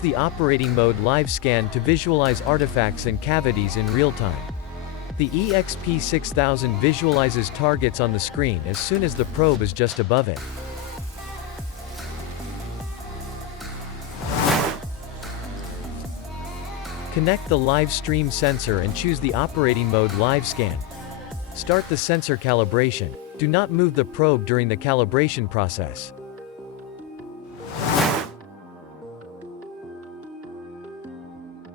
Use the operating mode live scan to visualize artifacts and cavities in real time. The EXP6000 visualizes targets on the screen as soon as the probe is just above it. Connect the live stream sensor and choose the operating mode live scan. Start the sensor calibration. Do not move the probe during the calibration process.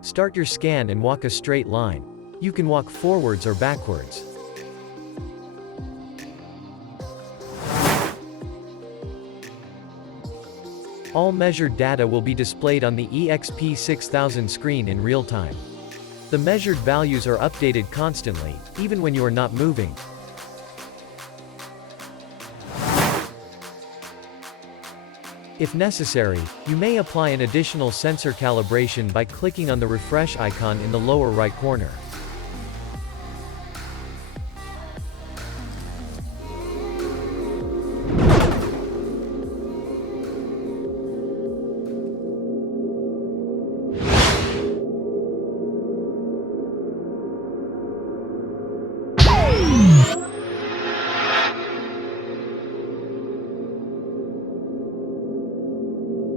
Start your scan and walk a straight line. You can walk forwards or backwards. All measured data will be displayed on the EXP6000 screen in real time. The measured values are updated constantly, even when you are not moving. If necessary, you may apply an additional sensor calibration by clicking on the refresh icon in the lower right corner.